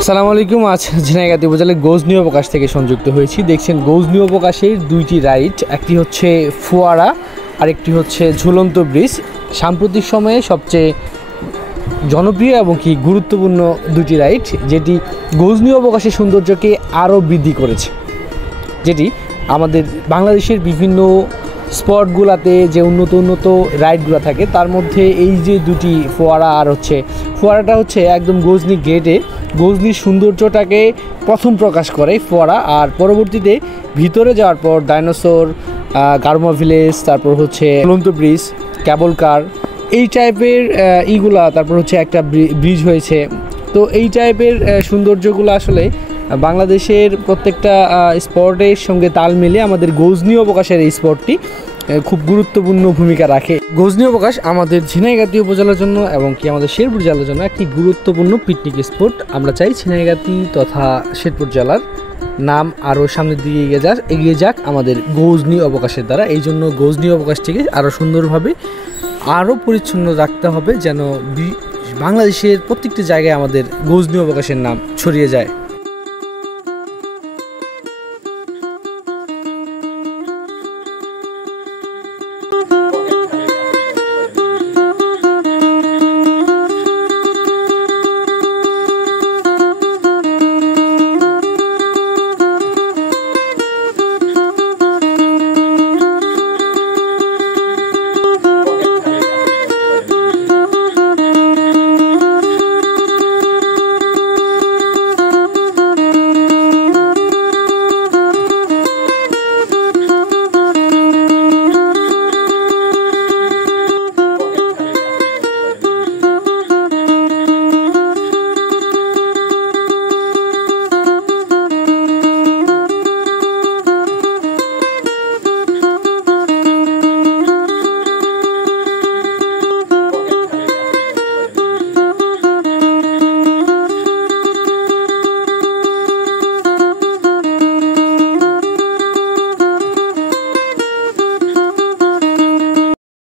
আসসালামু আলাইকুম। আজ ঝিনাইগাতি উপজেলার গজনী অবকাশ থেকে সংযুক্ত হয়েছি। দেখছেন গজনী অবকাশের দুইটি রাইড, একটি হচ্ছে ফোয়ারা আর একটি হচ্ছে ঝুলন্ত ব্রিজ। সাম্প্রতিক সময়ে সবচেয়ে জনপ্রিয় এবং কি গুরুত্বপূর্ণ দুটি রাইড, যেটি গজনী অবকাশের সৌন্দর্যকে আরও বৃদ্ধি করেছে, যেটি আমাদের বাংলাদেশের বিভিন্ন স্পটগুলোতে যে উন্নত রাইডগুলো থাকে তার মধ্যে এই যে দুটি ফোয়ারা আর হচ্ছে ফোয়ারাটা হচ্ছে একদম গজনী গেটে গজনীর সৌন্দর্যটাকে প্রথম প্রকাশ করে ফোয়ারা, আর পরবর্তীতে ভিতরে যাওয়ার পর ডাইনোসর, গারমা ভিলেজ, তারপর হচ্ছে ঝুলন্ত ব্রিজ, ক্যাবল কার, এই টাইপের ইগুলা, তারপর হচ্ছে একটা ব্রিজ হয়েছে। তো এই টাইপের সৌন্দর্যগুলো আসলে বাংলাদেশের প্রত্যেকটা স্পটের সঙ্গে তাল মিলিয়ে আমাদের গজনী অবকাশের এই স্পটটি খুব গুরুত্বপূর্ণ ভূমিকা রাখে। গজনী অবকাশ আমাদের ঝিনাইগাতি উপজেলার জন্য এবং কি আমাদের শেরপুর জেলার জন্য একটি গুরুত্বপূর্ণ পিকনিক স্পট। আমরা চাই ঝিনাইগাতি তথা শেরপুর জেলার নাম আরও সামনের দিকে এগিয়ে যাক আমাদের গজনী অবকাশের দ্বারা। এই জন্য গজনী অবকাশটিকে আরও সুন্দরভাবে আরও পরিচ্ছন্ন রাখতে হবে, যেন বাংলাদেশের প্রত্যেকটি জায়গায় আমাদের গজনী অবকাশের নাম ছড়িয়ে যায়।